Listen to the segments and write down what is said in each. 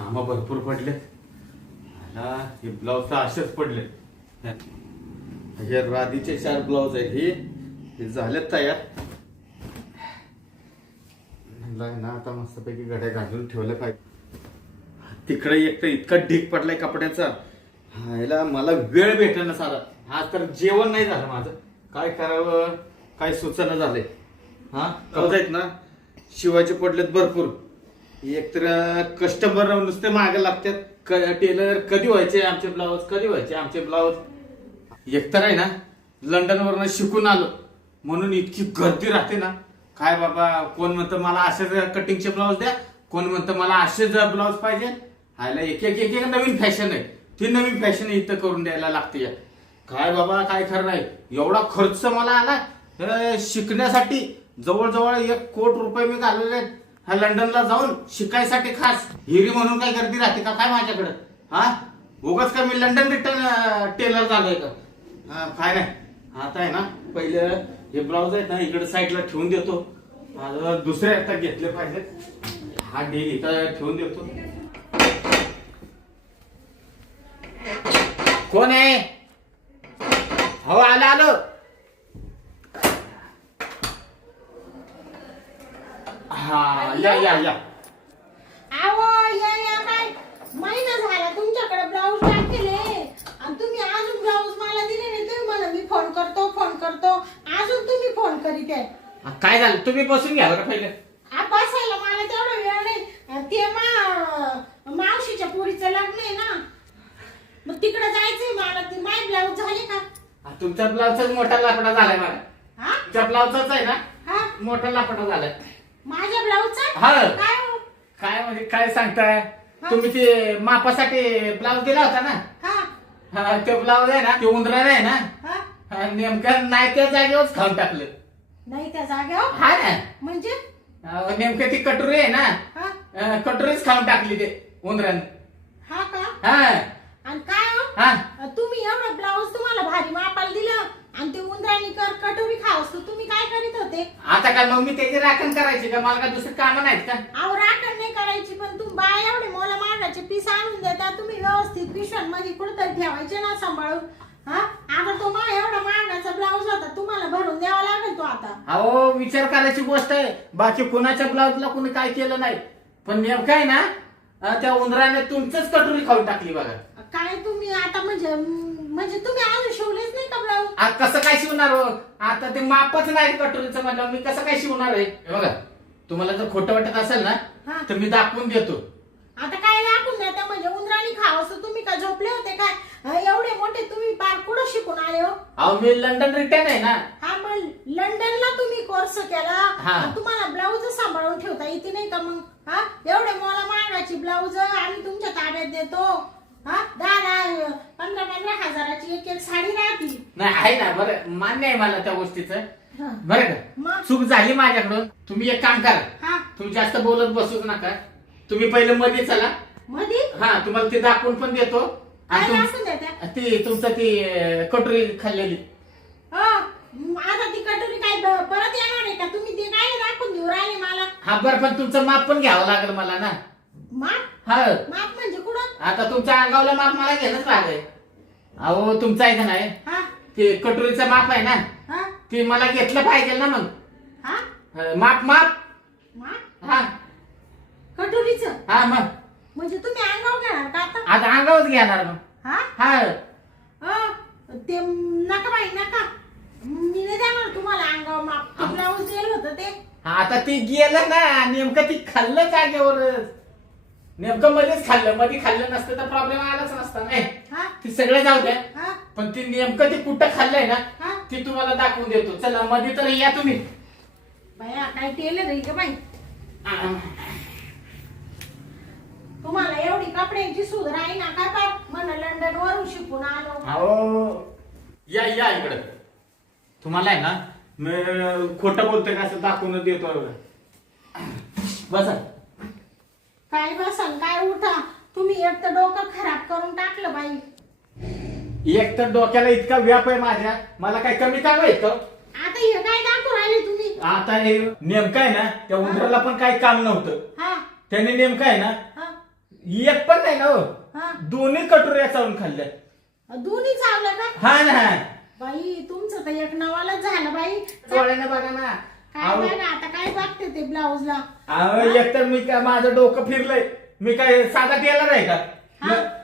काम भरपूर पडले. मला हे ब्लाउज तर असेच पडले. हे राधीचे 4 ब्लाउज आहे. हे झालेत तयार. ना आता मस्तपैकी गड्या घालून ठेवलं पाहिजे. तिकडे एक तर इतका ढीक पडलाय कपड्याचा. ह्याला मला वेळ भेटेना सारा. आज तर जेवण नाही झालं माझं. काय करावं काय सुचना झालंय. ब्लाउज आहेत ना शिवायचे पडलेत भरपूर. एक तर कस्टमर नुसते मागे लागतात. टेलर कधी व्हायचे आमचे ब्लाउज, कधी व्हायचे आमचे ब्लाउज. एकतर आहे ना लंडन वरनं शिकून आलो म्हणून इतकी गर्दी राहते ना. काय बाबा, कोण म्हणतं मला असेच कटिंगचे ब्लाउज द्या, कोण म्हणतं मला असेच ब्लाउज पाहिजे. हायला एक एक एक एक नवीन फॅशन आहे. ती नवीन फॅशन इथं करून द्यायला लागते. काय बाबा काय खरं नाही. एवढा खर्च मला आला शिकण्यासाठी. जवळजवळ 1 कोटी रुपये मी घालवले ह्या लंडनला जाऊन शिकायसाठी. खास हिरी म्हणून काय गर्दी राहते का काय माझ्याकडं? उगाच का मी लंडन रिटर्न टेलर झालोय का? काय नाही. आता आहे ना पहिले हे ब्लाउज आहेत ना इकडे साईडला ठेवून देतो. दुसरे आता घेतले पाहिजेत. हा डील इथं ठेवून देतो. कोण आहे? हो आलो आलो. हा या या या. आवो या काय महिना झाला तुमच्याकडे ब्लाऊज टाकले आणि तुम्ही अजून ब्लाऊज मला दिले नाही. तुम्ही मला मी फोन करतो अजून तुम्ही फोन करीत आहे. काय झालं? तुम्ही बसून घ्या बरं पहिले. बसायला मला तेवढा वेळ नाही. ते मावशीच्या पोरीचं लग्न आहे ना, मग तिकडे जायचंय मला. ते माय ब्लाऊज झाले का? तुमचा ब्लाउजचाच मोठा लाकडा झालाय मला. तुमच्या ब्लाउजचाच आहे ना मोठा लाकडा झालाय माझ्या ब्लाऊजचा. काय काय म्हणजे काय सांगताय तुम्ही? ते मापासाठी ब्लाउज दिला होता ना. ते ब्लाउज आहे ना ते उंदराने आहे ना नेमकं नाही त्या जागेवरच खाऊन टाकलं. नाही त्या जागेवर? हा ना. म्हणजे नेमकं ती कटोरी आहे ना कटोरीच खाऊन टाकली ते उंदराने. हा का? आणि काय तुम्ही एवढं ब्लाऊज तुम्हाला भारी मापाला दिलं आणि ते उंदराणी कटोरी खावस तुम्ही काय करीत होते? आता काय मग मी त्याची राखण करायची का? मला काय दुसरी कामं नाहीत का? अहो राखण नाही करायची, पण तुम्ही बाय एवढे मला मागाचे पीस आणून देता. तुम्ही व्यवस्थित पिशव्यांमध्ये कुठेतरी ठेवायचे ना सांभाळून. आता तो एवढा मागाचा ब्लाऊज होता, तुम्हाला भरून द्यावा लागेल तो आता. अहो विचार करायची गोष्ट आहे. बाकी कुणाच्या ब्लाऊजला कुणी काय केलं नाही, पण नेमकं आहे ना त्या उंदराने तुमचंच कटोरी खाऊन टाकली बघा. काय तुम्ही आता म्हणजे तुम्ही अजून शिवलेच नाही का ब्लाऊज? कसं काय शिवणार हो? आता ते मापच नाही कटोरीचं म्हणलं मी कसं काय शिवणार आहे? बघा तुम्हाला जर खोटं वाटत असेल ना तर मी दाखवून देतो. आता काय दाखवून देता म्हणजे उंदराणी खावस? तुम्ही का झोपले होते काय? एवढे मोठे तुम्ही पार कुठं शिकून आले हो? अहो मी लंडन रिटर्न आहे ना. मग लंडनला तुम्ही कोर्स केला, तुम्हाला ब्लाऊज सांभाळून ठेवता येते नाही का मग? एवढे मला मागाची ब्लाऊज आम्ही तुमच्या ताब्यात देतो. 10-15 हजाराची एक साडी राहती. नाही आहे ना. बरं मान्य आहे मला त्या गोष्टीचं. बरं का चूक झाली माझ्याकडून. तुम्ही एक काम करा, तुम्ही जास्त बोलत बसूच नका. तुम्ही पहिले मध्ये चला. मध्ये? तुम्हाला ते दाखवून पण देतो. ती तुमचं ती कटोरी खाल्लेली. आता ती कटोरी काय परत येणार आहे का? तुम्ही ते काय दाखवून देऊ राहिले मला? बरं पण तुमचं माप पण घ्यावं लागेल मला ना. माप? माप म्हणजे कुठं? आता तुमच्या अंगावलं माप मला घेणंच लागेल. अहो तुमचं आहे का नाही ते कटोरीचं माप आहे ना ते मला घेतलं पाहिजे ना. मग माप कटोरीचं मग म्हणजे तुम्ही अंगावर घेणार का आता? आता अंगावच घेणार मग. ते नका बाई नका. मी नाही देणार तुम्हाला अंगावर माप. ब्लाऊज दिलं होतं ते. आता ते गेलं ना नेमकं ती खाल्लं जागेवरच. नेमकं मध्येच खाल्लं. मध्ये खाल्लं नसतं तर प्रॉब्लेम आलाच नसता. नाही ती सगळं जाऊ द्या, पण ती नेमकं ते कुठं खाल्लंय ना ती तुम्हाला दाखवून देतो. चला मध्ये तर या तुम्ही. बाया काय टेलर आहे का बाई? तुम्हाला एवढी कपड्यांची सुध राही ना का? पार म्हणा लंडन वरून शिकून आलो. अहो या या इकडे. तुम्हाला आहे ना मी खोटं बोलतोय का असं दाखवून देतो. बसा. काय बसन काय उठा. तुम्ही एक तर डोकं खराब करून टाकलं बाई. एक तर डोक्याला इतका व्याप आहे माझ्या. मला काय कमी काम आहे का? आता हे काय दाखवून राहिले तुम्ही? आता हे नेमकं आहे ना त्या उंदराला पण काही काम नव्हतं. त्याने नेमकं आहे ना एक पण नाही ना हो, हा दोन्ही कटोऱ्या चावून खाल्ल्या. दोन्ही चावलं का हा ना. बाई तुमचं तर एक नवालाच झालं बाई. डोळ्यानं बघा ना. काय बघा आता काय बघते ते ब्लाऊजला. एक तर मी काय माझं डोकं फिरलंय. मी काय साधा टेलर आहे का?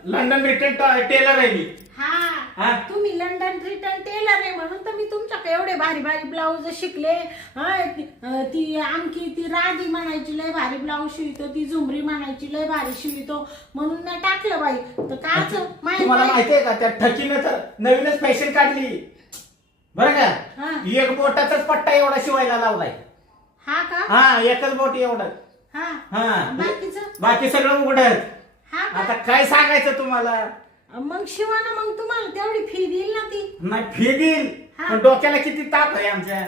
लंडन रिटर्न टेलर आहे मी. हा तुम्ही लंडन रिटर्न टेलर आहे म्हणून तर मी तुमच्याकडे एवढे भारी भारी ब्लाऊज शिकले. ती आमकी ती राधी म्हणायची लय भारी ब्लाऊज शिवतो, ती झुमरी म्हणायची लय भारी शिवतो म्हणून मी टाकलं बाई. तर काच तुम्हाला माहितीये का त्या ठकीनं तर नवीनच फॅशन काढली बरं का. एक बोटाचाच पट्टा एवढा शिवायला लावलाय. हा का हा एकच बोट एवढं. बाकी सगळं उघड. आता काय सांगायचं तुम्हाला. मग शिवा ना मग तुम्हाला तेवढी फी देईल ना ती. नाही फी देईल पण डोक्याला किती ताप आहे आमच्या.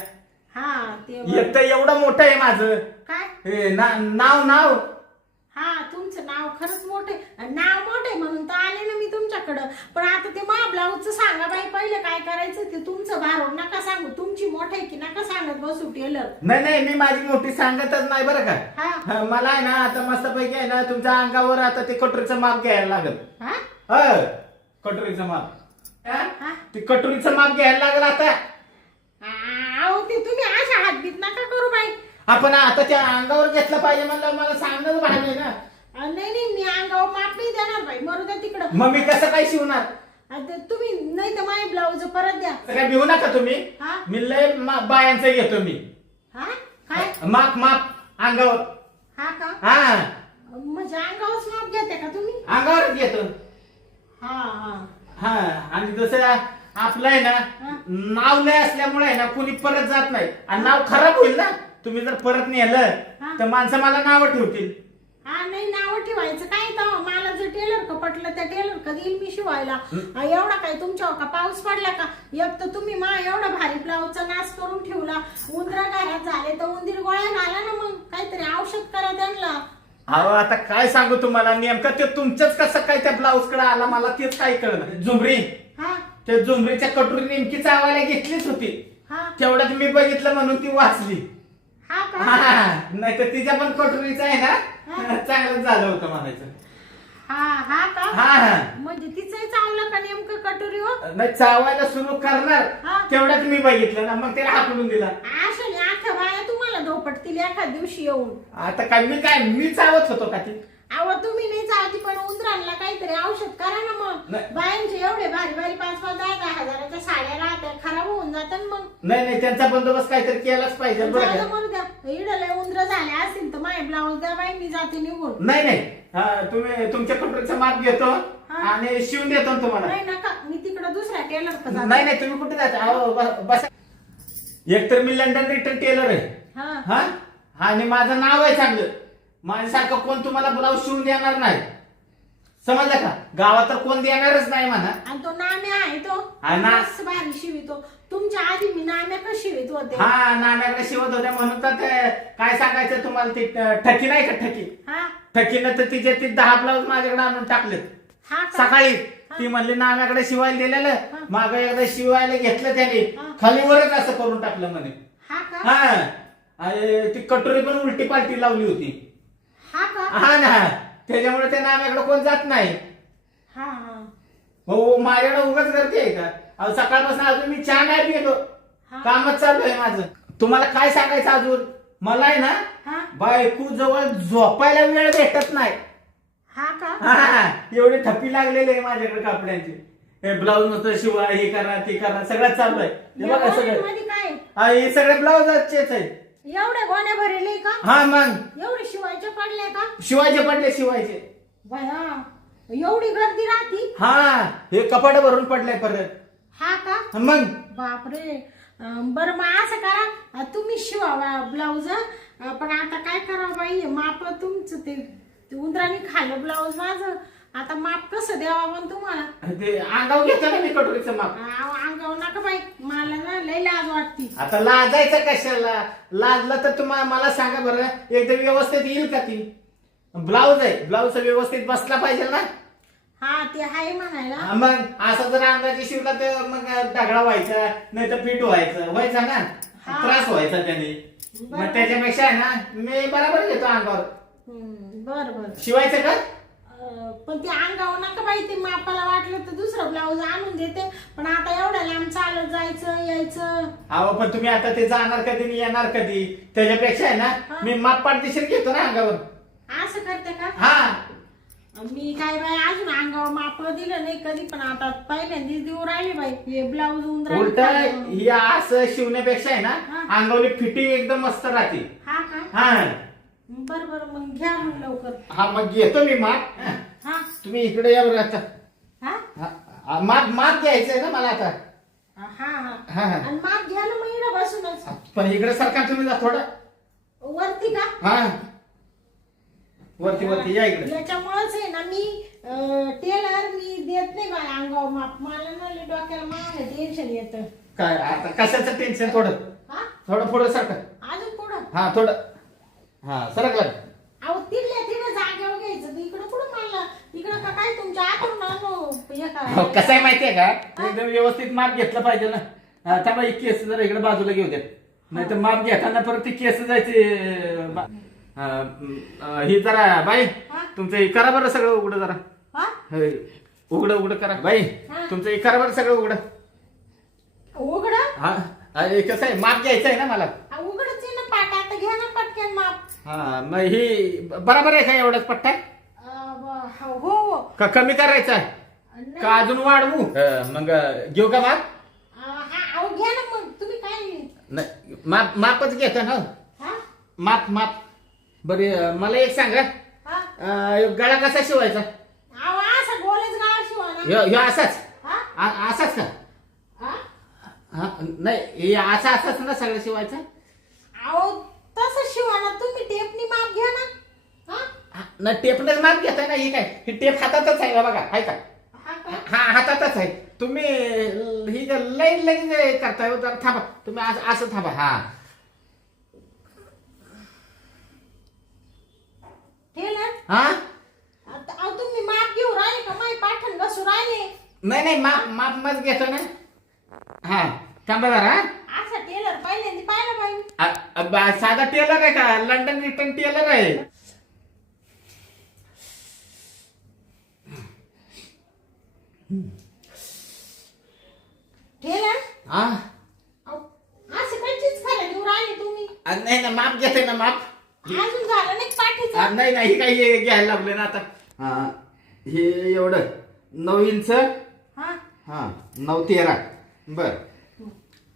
एक तर एवढं मोठं आहे माझं काय नाव. तुमचं नाव खरंच मोठे नाव मोठे म्हणून तर आले ना मी तुमच्याकडं. पण आता ते मा ब्लाऊजचं सांगा बाई पहिलं काय करायचं ते. तुमचं भार नका सांगू, तुमची मोठे की नका सांगत बसू टेलर. नाही मी माझी मोठी सांगतच नाही बरं का. मला आहे ना आता मस्तपैकी आहे ना तुमच्या अंगावर आता ते कटोरीचं माप घ्यायला लागल. कटोरीचं माप. ते कटोरीचं माप घ्यायला लागल आता. अहो ते तुम्ही अशा हातबीत नका करू बाई. आपण आता त्या अंगावर घेतलं पाहिजे म्हणलं मला सांगणं भाग आहे ना. नाही मी अंगावर माप नाही देणार बाई, मरू द्या तिकडं. मग मी कसं काय शिवणार. तुम्ही नाही तर माझे ब्लाऊज परत द्या. काय भिवू नका तुम्ही. मी लय बायांचं घेतो मी. काय माप अंगावर. म्हणजे अंगावरच माप घेते का तुम्ही. अंगावरच घेतो. आणि दुसरा आपलं आहे ना नाव लय असल्यामुळे आहे ना कुणी परत जात नाही आणि नाव खराब होईल ना. तुम्ही जर परत नेलं तर माणसं मला नाव ठेवतील. नाही नाव ठेवायचं काय तर मला जर टेलर का पटलं त्या टेलर का देईल मी शिवायला. एवढा काय तुमच्यावर का पाऊस पडला का. एक तर तुम्ही एवढा भारी ब्लाऊजचा नाश करून ठेवला. उंदरा घरात झाले तर उंदीर गोळ्या घाला ना मग काहीतरी औषध करा त्यांना. अहो आता काय सांगू तुम्हाला नेमकं ते तुमचंच कसं काय त्या ब्लाऊज कडे आला मला तेच काय कळलं. झुमरी त्या झुमरीच्या कटोरी नेमकी चावायला घेतलीच होती. तेवढ्यात मी बघितलं म्हणून ती वाचली. नाही तर तिच्या पण कटोरीचं आहे ना चांगलं झालं होतं म्हणायचं. म्हणजे तिचंही चावलं का नेमकं कटोरी हो. नाही चावायला सुरू करणार तेवढ्यात मी बघितलं ना मग त्याला हाकलून दिला. आख्या बाया तुम्हाला धोपटतील एखाद दिवशी येऊन. आता काय मी चावत होतो का ती. अहो तुम्ही नाही चावती पण उंदरांना काहीतरी औषध करा ना मग. बायांचे एवढे भारी भारी 5-5, 10-10 हजाराच्या साड्या राहत्या खराब होऊन जातात मग. नाही त्यांचा बंदोबस्त काहीतरी केलाच पाहिजे. इडले उंदर झाले असतील तर माझे ब्लाऊज द्या बाई मी जाते निघून. नाही तुम्ही तुमच्या कटोरीचं माप घेतो आणि शिवून देतो तुम्हाला. नाही नका मी तिकडे दुसऱ्या टेलर. नाही तुम्ही कुठे जाता. बस एक तर मी लंडन रिटर्न टेलर आहे. आणि माझं नाव आहे चांगलं. माझ्यासारखं कोण तुम्हाला ब्लाऊज शिवून देणार नाही समजलं का. गावात तर कोण देणारच नाही म्हणा. आणि तो नाम्या आहे तो भारी शिवितो. तुमच्या आधी मी नाम्याकडे शिवित होते. नाम्याकडे शिवत होत्या म्हणून तर काय सांगायचं तुम्हाला. ती ठकी नाही का ठकीनं तर तिचे 10 ब्लाऊज माझ्याकडे आणून टाकलेत सकाळी. ती म्हणली नाम्याकडे शिवायला दिलेलं माग एकदा शिवायला घेतलं त्याने खालीवरच असं करून टाकलं म्हणे. ती कटोरी पण उलटी पालटी लावली होती. ना त्याच्यामुळे त्या नाम्याकडे कोण जात नाही. हो माझ्याकडे उगाच गर्दी आहे का. सकाळपासून अजून मी चहा नाही पिलो. कामच चालू आहे माझं. तुम्हाला काय सांगायचं अजून मला आहे ना बायको जवळ झोपायला वेळ भेटत नाही. एवढी थप्पी लागलेली आहे माझ्याकडे कपड्यांची. ब्लाऊज नसतं शिवा हे करा ते करा सगळं चालू आहे. बघा सगळं हे सगळे ब्लाऊजचेच आहे. एवढे गोण्या भरले का. मग एवढे शिवायचे पडले का. शिवायचे एवढी गर्दी राहती. हे कपाट भरून पडलंय परत. मग बापरे. बरं मग असं करा तुम्ही शिवा ब्लाऊज. पण आता काय करावं बाई माप तुमचं ते उंदराने खाल्लं ब्लाऊज माझं. आता माप कसं द्यावा पण तुम्हाला. ते अंगावर घेतो ना मी कटोरीचं माप. अंगावर नका बाई मला ना लय लाज वाटती. आता लाजायचं कशाला. लाजलं तर तुम्हाला मला सांगा बरं एकदम व्यवस्थित येईल का ती. ब्लाऊज आहे ब्लाऊज व्यवस्थित बसला पाहिजे ना. ते आहे म्हणायला. मग असं जर अंगाची शिवला तर मग दगडा व्हायचा नाही तर पीठ व्हायचा ना. त्रास व्हायचा त्याने. मग त्याच्यापेक्षा आहे ना मी बरोबर घेतो अंगावर. बरं शिवायचं का पण ते अंगावर नका बाई, ते मापाला वाटलं तर दुसरं ब्लाऊज आणून देते, पण आता एवढ्या लांब चालत जायचं यायचं. अहो पण तुम्ही आता ते जाणार कधी आणि येणार कधी, त्याच्यापेक्षा आहे ना मी माप पाठदिशीर घेतो ना अंगावर. असं करते का? हा मी काय बाई अजून अंगावर माप दिलं नाही कधी, पण आता पहिल्यांदाच देऊ राहिले बाई हे ब्लाऊज उलट ही असं शिवण्यापेक्षा आहे ना अंगावली फिटिंग एकदम मस्त राहते. हा का? हा बर मग घ्या मग लवकर. हा मग घेतो मी माप. हा तुम्ही इकडे या बरं आता. हा माप घ्यायचंय ना मला आता. हा हा आणि माप घ्या ना मग इकडे बसूनच. पण इकडे सरका तुम्ही जा थोडं वरती का? हा वरती या इकडे. याच्यामुळेच आहे ना मी टेलर मी देत नाही बाय अंगावर माप, मला ना लय डोक्याला मला टेन्शन येतं. काय आता कशाचं टेन्शन? थोडं पुढं सरका. अजून पुढं? हा थोडं. हा सरकला. अहो तिथल्या जागेवर घ्यायचं, तर इकडं कुठं मला इकडं का काय तुमच्या आतून आणू हे करा. कसं आहे माहितीये का, एकदम व्यवस्थित माप घेतलं पाहिजे ना. थांबा एक केस जरा इकडे बाजूला घेऊ द्या, नाही तर माप घेताना परत ती केस जायची. ही जरा बाई तुमचं करा बरं सगळं उघडं जरा. उघडं करा बाई तुमचं करा बरं सगळं उघडं. हा कसं आहे माप घ्यायचं आहे ना मला. उघडच आहे ना पाट, आता घ्या ना पटकन माप. हा मग ही बरोबर आहे का एवढाच पट्टा? हो का कमी करायचा का अजून वाढवू? मग घेऊ का माप? अहो घ्या ना मग, तुम्ही काय नाही मापच घेतो ना. माप बरे. मला एक सांगा, गळा कसा शिवायचा? असा गोलच गळा शिवा ह्यो असाच असाच का? नाही असाच ना सगळं शिवायचं? अहो तसं शिवा ना तुम्ही, टेपनी माप घ्या ना. ना टेपनच माप घेताय ना. ही काय ही टेप हातातच आहे बघा, आहे का? हा हातातच आहे. तुम्ही ही लगेच करताय. जरा थांबा तुम्ही असं थांबा. हा हा अहो तुम्ही माप घेऊ राहिले का? माई पाठण बसू राहिले. नाही माप मत घेतो ना. हा थांबा जरा. असा टेलर पहिल्यांदा पाहिलं बाई. साधा टेलर आहे का? लंडन रिटर्न टेलर आहे. टेलर हा असं काहीच खायला देऊ राहिले तुम्ही? नाही ना माप घेते ना माप. अजून झालं नाही पाठीचं? नाही काही घ्यायला लागले ना आता. हे एवढं 9 इंच. हा 9-13 बर.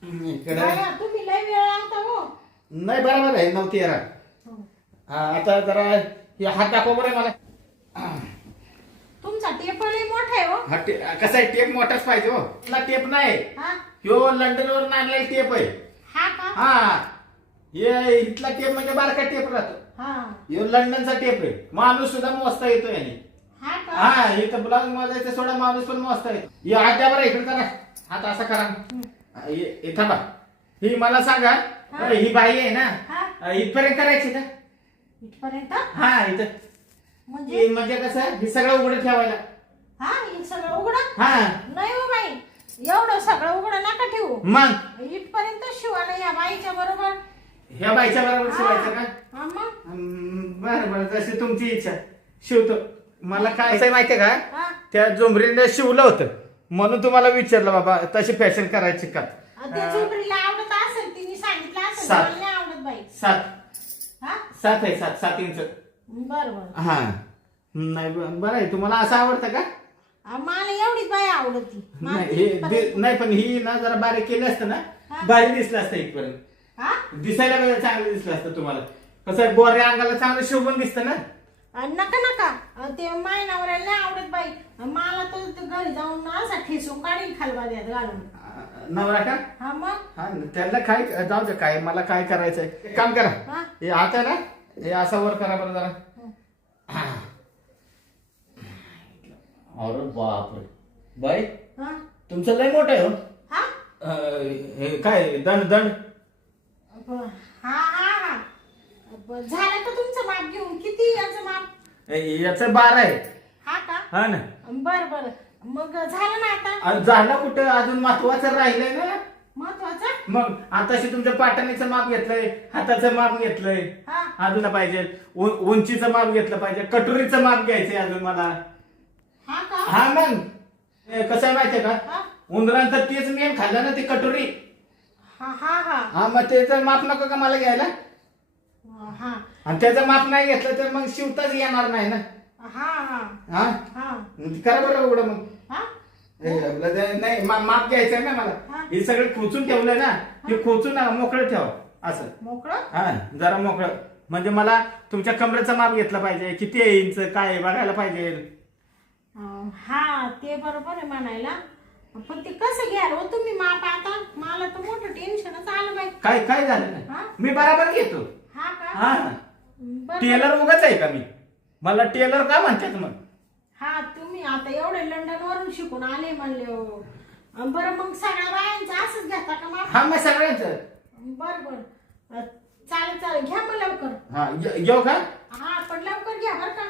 बाया, तुम्ही लय वेळ लावता हो. नाही बरोबर आहे 9-13. आता जरा हे हात दाखव बरं मला. तुमचा टेप लय मोठा आहे हो. हा कसा आहे टेप मोठाच पाहिजे हो. टेप नाही ह्यो लंडन वरून आणलेला टेप आहे. हा का? हा हे इथला टेप म्हणजे बारका टेप राहतो. ह्यो लंडनचा टेप आहे. माणूस सुद्धा मोजता येतो याने. हा इथं ब्लाउज मोजायचं सोडा, माणूस पण मोजता येतो. हे हात द्या बरं इकडे करा. हात असा करा. इथं बा ही मला सांगा, ही बाई आहे ना इथपर्यंत करायची का? इथपर्यंत? हा इथं म्हणजे कसं हे सगळं उघडं ठेवायला. हे सगळं उघडं? हा नाही हो बाई, एवढं सगळं उघडं नका ठेवू. मग इथपर्यंत शिवा ना या बाईच्या बरोबर. ह्या बाईच्या बरोबर शिवायचं का? बरं जशी तुमची इच्छा शिवतो. मला काय माहितीये का, त्या झुमरीने शिवलं होतं म्हणून तुम्हाला विचारलं बाबा तशी फॅशन करायची का? त्या झुमरीला आवडत असेल, तिने सांगितलं असेल. मला नाही आवडत बाई. 7 आहे 7 इंच. बरोबर. हा नाही बरं आहे. तुम्हाला असं आवडतं का? मला एवढीच बाई आवडती. नाही पण ही ना जरा बारीक केलं असतं ना भारी दिसलं असतं इथपर्यंत. दिसायला चांगलं दिसलं असतं तुम्हाला. कसं गोऱ्या अंगाला चांगलं शोभून दिसतं ना. नका ते माय नवऱ्याला नाही आवडत बाई. मला तो घरी जाऊन असा ठेसून काढील खालबाद्यात घालून. नवरा का? हा मग हा त्यांना काय जाऊ दे. काय मला काय करायचंय एक काम करा. हे हात आहे ना हे असा वर करा बरं जरा. अरे बापरे बाई तुमचं लय मोठं आहे हो. हे काय दंड झालं का तुमचं माप घेऊन? किती याचं माप? याचं 12 आहे. हा का? हा ना. बर मग झालं ना आता? झालं कुठं अजून महत्वाचं राहिलंय ना. महत्वाचं. मग आताशी तुमच्या पाटणीचं माप घेतलंय, हाताचं माप घेतलंय, हा अजून पाहिजे उंचीचं माप घेतलं पाहिजे, कटोरीचं माप घ्यायचंय अजून मला. हा का? हा मग कसं आहे माहितीये का, हा उंदरांचं तेच मेन खाल्लं ना ती कटोरी. हा हा हा हा मग त्याचं माप नको का मला घ्यायला, हा आणि त्याचं माप नाही घेतलं तर मग शिवताच येणार नाही ना. हा हा हा हा करा बरं उघडं मग. हा नाही माप घ्यायचंय ना मला. हा. हे सगळं खोचून ठेवलंय ना, हे खोचून ना मोकळं ठेवा असं. मोकळं. हा जरा मोकळं म्हणजे मला तुमच्या कमरेचं माप घेतलं पाहिजे, किती आहे इंच काय आहे बघायला पाहिजे. हा ते बरोबर आहे म्हणायला, पण ते कसं घ्याल हो तुम्ही माप? आता मला तर मोठं टेन्शनच आलं बाई. काय काय झालं हा? नाही, मी बराबर घेतो. हा का? हा बरं. टेलर उगाच आहे का मी, मला टेलर का म्हणतात मग. हा तुम्ही आता एवढे लंडन वरून शिकून आले म्हणले हो. बरं मग सगळ्या बायांचं असंच घेता का माप? हा मग सगळ्यांचं. बर बर चालेल चालेल, घ्या मग लवकर. हा घेऊ का. हा पण लवकर घ्या बर का.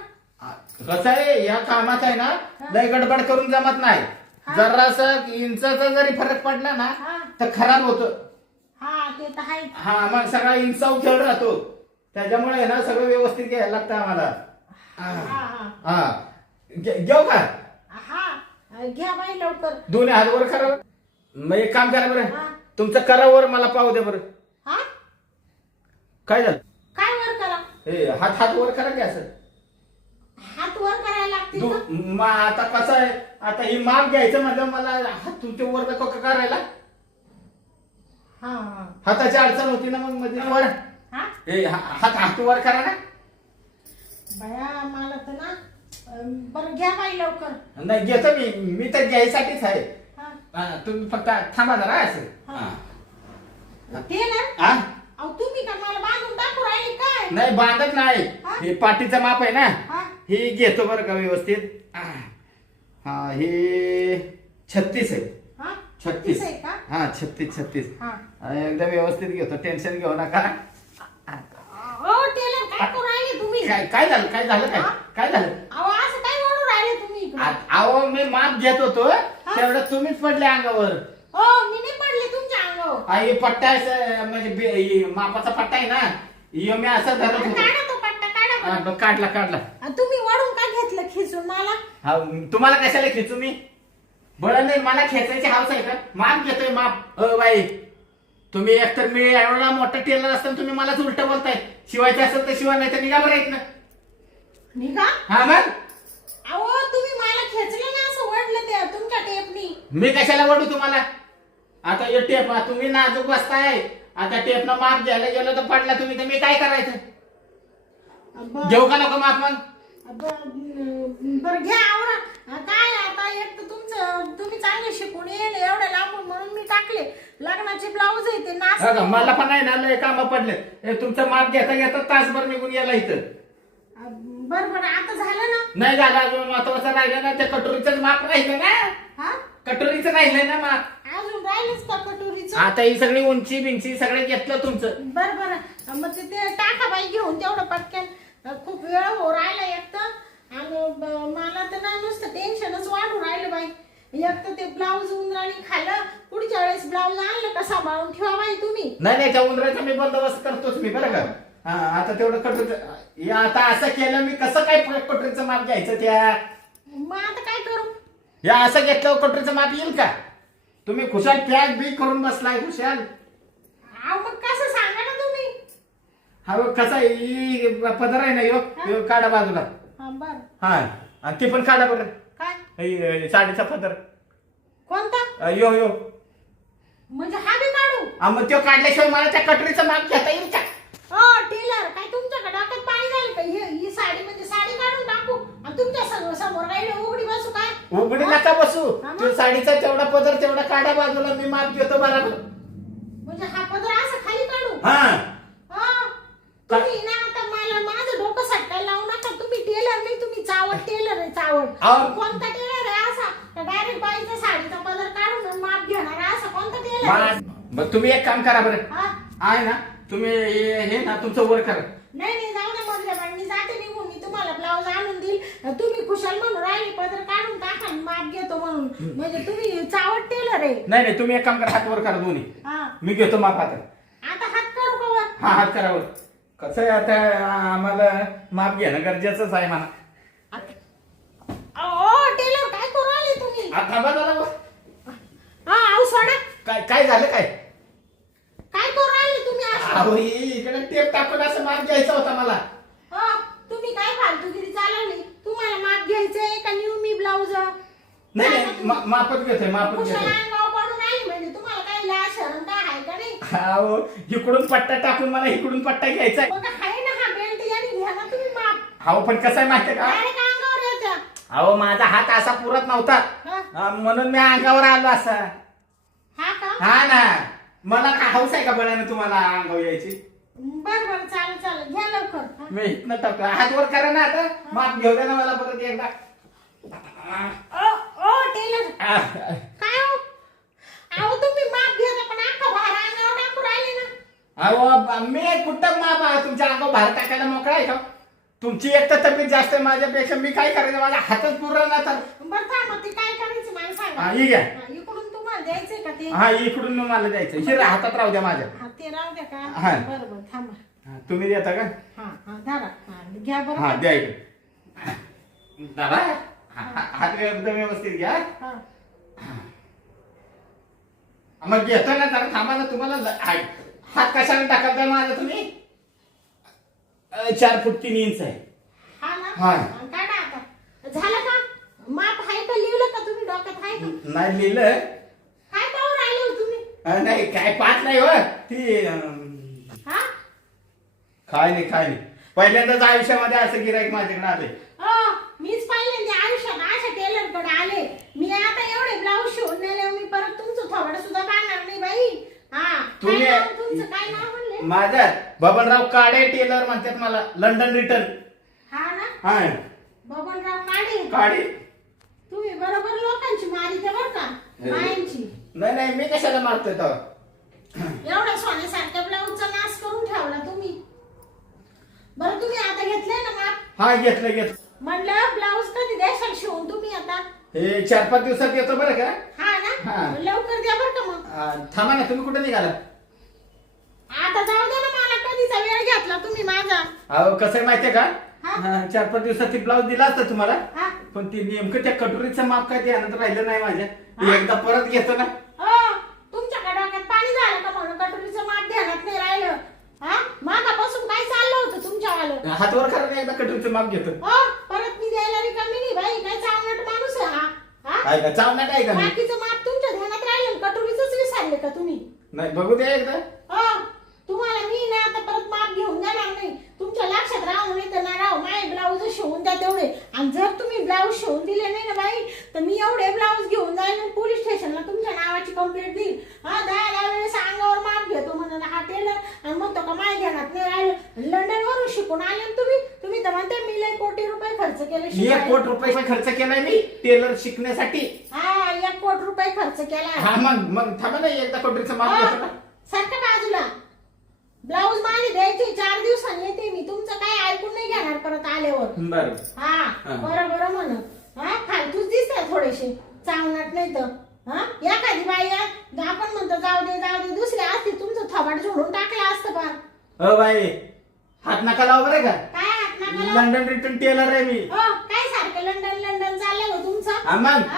कसं आहे या कामात आहे ना, लय गडबड करून जमत नाही. हा. जरासं इंचाचा जरी फरक पडला ना हा तर खराब होतं. हा ते तर आहे. हा मग सगळा इंचाव खेळ राहतो, त्याच्यामुळे ना सगळं व्यवस्थित घ्यायला लागतं आम्हाला. हा हा हा घेऊ का. हा घ्या बाई लवकर. दोन्ही हात वर करा. मग एक काम करा बरं, हा. तुमचं करावर मला पाहू द्या बरं. हा काय झालं. काय वर करा? हे हात हात वर करा की असं. हात वर करायला लागतील का? मग आता कसं आहे, आता ही माप घ्यायचं म्हटलं मला हात तुमच्या वर नको का करायला. हा हा हाताची अडचण होती ना मग मध्ये वर. हा हे हात हात वर करा ना. बया मला तर ना बरं घ्या बाई लवकर. नाही घेतो मी तर घ्यायसाठीच आहे. हा तुम्ही फक्त थांबा जरा असं. हा. ते ना हा अहो तुम्ही का मला बांधून टाकू राहिले काय? नाही बांधत नाही, हा? हे पाठीचं माप आहे ना, हा हे घेतो बरं का व्यवस्थित. हा हे 36 आहे. हा 36 आहे का? हा 36. हा एकदम व्यवस्थित घेतो, टेन्शन घेऊ नका. ओ टेलर काय करू राहिले तुम्ही? काय काय झालं काय झालं काय हा? काय झालं. अहो असं काय ओढू राहिले तुम्ही इकडे? अहो मी माप घेत होतो तेवढं तुम्हीच पडले अंगावर. हो मी नाही पडले तुमच्या अंगावर. हे पट्टा आहे, म्हणजे हे मापाचा पट्टा आहे ना, हे मी असं धरत होतो. काढा तो पट्टा काढा. काढला आणि तुम्ही वडून का घेतलं खिचून मला? हा तुम्हाला कशाला खेचू मी. बरं नाही मला खेचायची हाऊस आहे का. माप घेतोय माप. बाई तुम्ही एकतर मी एवढा मोठा टेलर असताना तुम्ही मलाच उलट बोलताय. शिवायचं असेल तर शिवा, नाही तर निघा बरं ना. निघा. हा मग अहो तुम्ही मला खेचलं ना, असं वडलं ते तुमच्या टेपनी. मी कशाला वडू तुम्हाला. आता हे टेप तुम्ही नाजूक बसताय, आता टेपनं माप घ्यायला गेलो तर पडला तुम्ही, तर मी काय करायचं. घेऊ का नको माप मग. बरं घ्या आवरा. काय आता एक तर तुमचं तुम्ही चांगले शिकून येईल एवढ्या लांबून म्हणून मी टाकले. लग्नाचे ब्लाऊज आहे ते नाच. मला पण आहे ना लय काम पडले. तुमचं माप घेता घेता तासभर निघून गेला इथं. बरं बरं आता झालं ना. नाही झालं अजून महत्वाचं राहिलं ना, त्या कटोरीचं माप राहिलं ना. हा कटोरीचं राहिलंय ना माप. अजून राहिलंच का कटोरीचं? आता ही सगळी उंची बिंची सगळं घेतलं तुमचं. बरं बरं मग ते टाका बाई घेऊन तेवढं पटकन. खूप वेळ हो राहिला एक तर, आणि मला तर ना नुसतं टेन्शनच वाढून राहिलं बाई. एक तर ते ब्लाऊज उंदराने खाल्लं. पुढच्या वेळेस ब्लाऊज आणलं का सांभाळून ठेवा बाई तुम्ही. नाही त्या उंदराचा मी बंदोबस्त करतोच मी बरं का. हा आता तेवढं कटोरीचं आता असं केलं मी, कसं काय कटोरीचं माप घ्यायचं त्या. मग आता काय करू? या असं घेतलं कटोरीचं माप येईल का. तुम्ही खुशाल पॅक बी करून बसलाय खुशाल. अहो मग कसं सांगा ना तुम्ही. हा कसा पदर आहे ना यो काढा बाजूला. हा बरं. हा आणि ते पण काढा बरं. काय साडीचा पदर कोणता? यो म्हणजे हा बी काढू? मग तो काढल्याशिवाय मला त्या कटोरीचं माप घेता येईल का. टेलर काय तुमच्याकडे डोक्यात पाणी झालं का? ही साडी म्हणजे साडी काढून टाकू आणि तुमच्या समोर राहिले उघडी बसू काय? उघडी नका बसू. हा मग? तो साडीचा तेवढा पदर तेवढा काढा बाजूला, मी माप घेतो बरोबर. म्हणजे हा पदर असं खाली काढू? हा तुम्ही ना आता मला माझं डोकं सटकायला लावू नका. तुम्ही टेलर नाही, तुम्ही चावट टेलर आहे चावट. अहो. कोणता टेलर आहे असा डायरेक्ट बाईचा साडीचा पदर काढून माप घेणार आहे असा कोणता टेलर आहे? मग तुम्ही एक काम करा बरं. हा आहे ना तुम्ही हे ना तुमचं वर करा. नाही जाऊ ना मधल्या बाई, मी जाते निघून. मी तुम्हाला ब्लाऊज आणून देईल तुम्ही खुशाल म्हणून राहिले पदर काढून टाका आणि माप घेतो म्हणून म्हणजे तुम्ही चावट टेलर आहे. नाही नाही, तुम्ही एक काम करा, हात वर करा दोन्ही, हा मी घेतो माप हातात. आता हात करू का वर? हा हात करा वर. कसं आहे आता आम्हाला माप घेणं गरजेचंच आहे म्हणा. ओ टेलर काय करू राहिले तुम्ही? आता थांबा जरा वर. हा आऊ सोडा. काय काय झालं काय? काय करू राहिले तुम्ही असं? अहो इकडे टेप टाकून असं माप घ्यायचा होता मला. हो तुम्ही काय फालतूगिरी चालवली? तुम्हाला माप घ्यायचंय का न्यू मी ब्लाऊज? नाही नाही, मापच घेतोय, मापच कुशाला घेतोय. अंगावर पडून राहिली म्हणजे तुम्हाला काही लाज शरम काय आहे का नाही? अहो इकडून पट्टा टाकून मला इकडून पट्टा घ्यायचा. बघा आहे ना हा बेल्ट याने घ्या ना तुम्ही माप. अहो पण कसं आहे माहितीये का? डायरेक्ट अंगावर येतं. अहो माझा हात असा पुरत नव्हता, हा म्हणून मी अंगावर आलो असा. हा का? हा ना, मला काय हौस आहे का बळ्याने तुम्हाला अंगावर यायची? बर बर चालेल चालेल घ्या लवकर. हा. मी इथनं टाकतो, हात वर करा ना आता, माप घेऊ दे ना मला परत एकदा. ओ टेलर काय हो? अहो तुम्ही माप घेता पण अख्खा भार अंगावर टाकून राहिले ना. अहो मी कुठं माप आहे तुमच्या अंगावर बाहेर टाकायला मोकळा आहे का? तुमची एक तर तब्येत जास्त आहे माझ्यापेक्षा, मी काय करायचं, माझा हातच पुरला ना तर. बरं थांबा ते काय करायचं मला सांगा. हा ही घ्या. हा, इकडून तुम्हाला द्यायचंय का ते? हा इकडून मला द्यायचं, हिरा हातात राहू द्या माझ्या. हा ते राहू द्या का? हा. बरं बरं थांबा. हा, तुम्ही देता का? हा हा धरा. हा घ्या बरं. हा द्या इकडे. दादा हात एकदम व्यवस्थित घ्या. हा. मग घेतो ना, जरा थांबा ना, तुम्हाला हात कशाने टाकायचा माझा तुम्ही? 4 फूट 3 इंच आहे. हा ना? हा. आणि काढा आता. झालं का? माप आहे का? लिहिलं का तुम्ही डोक्यात आहे का? नाही लिहिलं. काय पाहून राहिले हो तुम्ही? नाही काय पाच नाही हो ती हा? काय नाही पहिल्यांदाच आयुष्यामध्ये असं गिराईक माझ्याकडे आले. मीच पहिल्यांदा आयुष्यात अशा टेलरकडे आले. मी आता एवढे ब्लाऊज शिवून नेले, मी परत तुमचं थोडं सुद्धा काढणार नाही बाई. हा काय तुम्ही- नाव तुमचं काय नाव म्हणले? माझा बबनराव काडे टेलर म्हणतात मला, लंडन रिटर्न. हा ना? हा बबनराव काढे. काडे. तुम्ही बरोबर लोकांची मारी द्या बरं का, बायांची. नाही मी कशाला मारतोय तेव्हा? एवढ्या सोन्यासारख्या ब्लाऊजचा नाश करून ठेवला तुम्ही. बरं तुम्ही आता घेतलंय ना माप? हा घेतलं. म्हणलं ब्लाऊज कधी द्याल शिवून तुम्ही आता? हे 4-5 दिवसात येतो बरं का? हा ना? हा. लवकर द्या बरं का मग. थांबा ना, तुम्ही कुठे निघाला? आता जाऊ दे ना, मला कधीचा वेळ घेतला तुम्ही माझा. अहो कसं आहे माहितीये का? हा. 4-5 दिवसात ती ब्लाऊज दिला असता तुम्हाला, हा. पण ती नेमकं त्या कटोरीचं माप काय ध्यानात राहिलं नाही माझ्या. ती एकदा परत घेतो ना. तुमच्या डोक्यात पाणी झालं का म्हणून कटोरीचं माप ध्यानात नाही राहिलं? हा मागापासून काय चाललं होतं तुमच्यावालं? हातवर करा ना, एकदा कटोरीचं माप घेतो. परत मी द्यायला रिकामी नाही बाई. काय चावनट माणूस आहे हा? आहे का चावणार काय का? बाकीचं माप तुमच्या ध्यानात राहिलं, कटोरीचंच विसरले का तुम्ही? नाही बघू द्या एकदा. तुम्हाला मी ना आता परत माप घेऊन देणार नाही. तुमच्या लक्षात राहू नाही तर ना राहू, माझे ब्लाऊज शिवून द्या तेवढे. आणि जर तुम्ही ब्लाऊज शिवून दिले नाही ना बाई, तर मी एवढे ब्लाऊज घेऊन जाईल आणि पोलीस स्टेशनला तुमच्या नावाची कंप्लेंट देईल. 10 वेळेस अंगावर माप घेतो म्हणून हा टेलर, आणि मग तो का माझ्या ध्यानात नाही राहिलं. लंडन वरून शिकून आले ना तुम्ही तर म्हणते मी लय कोटी रुपये खर्च केले 1 कोटी रुपये खर्च केलाय मी टेलर शिकण्यासाठी. हा 1 कोटी रुपये खर्च केला. हा मग थांबा ना, एकदा कटोरीचं माप घेतो ना. सारखं बाजूला. ब्लाऊज माझे द्यायचे 4 दिवसांनी येते मी. तुमचं काय ऐकून नाही घेणार परत आल्यावर. बरं. हा बरं म्हणत. हा फालतूच दिसताय थोडेसे, चावणार नाही तर. हा एखादी बाई आपण म्हणतो जाऊ दे दुसरी असती तुमचं थोबाड जोडून टाकलं असतं फार. बाई हात नका लाव बरं का? काय हात नका लावू? लंडन रिटर्न टेलर आहे मी. काय सारखं लंडन चाललंय हो तुमचं? हा मग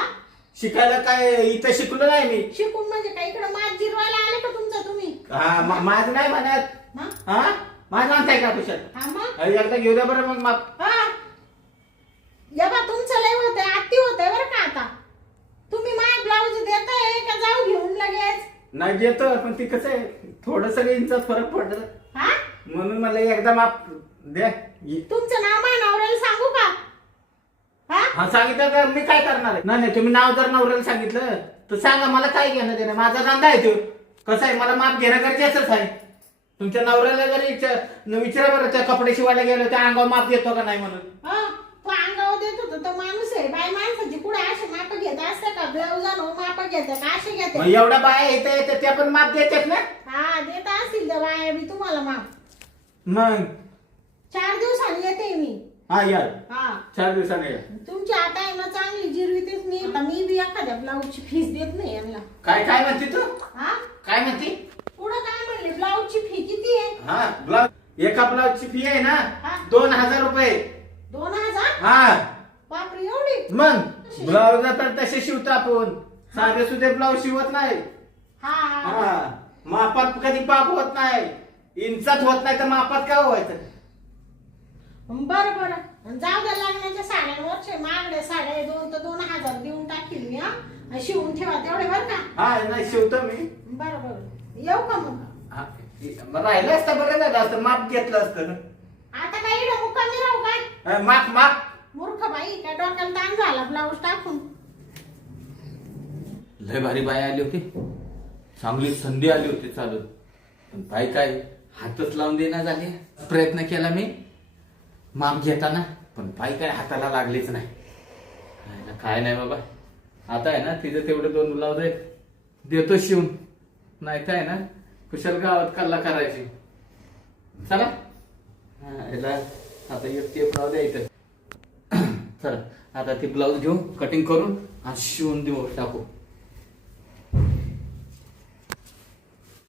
शिकायला काय इथं शिकलो नाही मी. शिकून म्हणजे काय इकडं माज जिरवायला आले का तुमचं तुम्ही? हा माझं नाही म्हणत. हा? हा माझं म्हणताय का तुझ्यात? हा मग एकदा घेऊ द्या बरं मग माप. जेव्हा तुमचं लय होतंय आत्ती होतंय बरं का आता. तुम्ही माझ्या ब्लाऊज देताय का जाऊ घेऊन लगेच? नाही घेतो, पण ती कसं आहे थोडस इंचात फरक पडलं हा म्हणून मला एकदा माप द्या. तुमचं नाव माझ्या नवऱ्याला सांगू का? हा सांगितलं तर मी काय करणार आहे? नाही तुम्ही नाव जर नवऱ्याला सांगितलं तर सांगा, मला काय घेणं देणं, माझा धंदा आहे तो. कसं आहे मला माप घेणं गरजेचंच आहे. तुमच्या नवऱ्याला जरी विचारा बरं, त्या कपडे शिवायला गेलो त्या अंगावर माप देतो का नाही म्हणून. तो अंगावर देत होता तो माणूस आहे. बाई माणसाची कुठे असे माप घेत असतं का? ब्लाऊजानो माप घेतात का? असे घेतात? मग एवढ्या बाया येते त्या पण माप देतात ना. हा देत असतील त्या बाया मी तुम्हाला माप. मग 4 दिवसांनी येते मी. हा यार. हा 4 दिवसाने या. तुमची आता आहे ना चांगली जिरवीतेच मी बी एखाद्या ब्लाऊजची फीस देत नाही यांना. काय काय म्हणते तू? हा काय म्हणते? पुढं काय म्हणले ब्लाऊजची फी किती आहे? हा ब्लाउज एका ब्लाउजची फी आहे ना हा. 2000 रुपये. 2000? हा बापरे एवढी? मग ब्लाउज तर तसे शिवतो आपण, साधे सुधे ब्लाउज शिवत नाही. हा हा मापात कधी पाप होत नाही, इंचात होत नाही तर मापात काय व्हायचं? बरं बरं जाऊ द्या. लग्नाच्या साड्यांवरचे महागड्या साड्या 2000 देऊन टाकील मी. हा शिवून ठेवा तेवढे बरं का. हा नाही शिवतो मी. बरं बरं येऊ का मग? हा, राहिलं असतं बरं झालं असतं, माप घेतलं असतं ना. आता काय इकडे मुक्कामी राहू काय? माप माप. मूर्ख बाई काय डोक्याला ताण झाला ब्लाऊज टाकून. लय भारी बाई आली होती, चांगली संधी आली होती चालून, पण बाई काय हातच लावून देना झाली. प्रयत्न केला मी माप घेताना, पण बाई काय हाताला लागलीच नाही. काय नाही बाबा, आता आहे ना तिचं तेवढे 2 ब्लाउज आहेत, देतो शिवून. नाही काय ना कुशल गावात कल्ला करायची. चला याला आता एक ब्लाउज द्यायचं. चला आता ती ब्लाउज घेऊ, कटिंग करून आणि शिवून देऊ टाकू.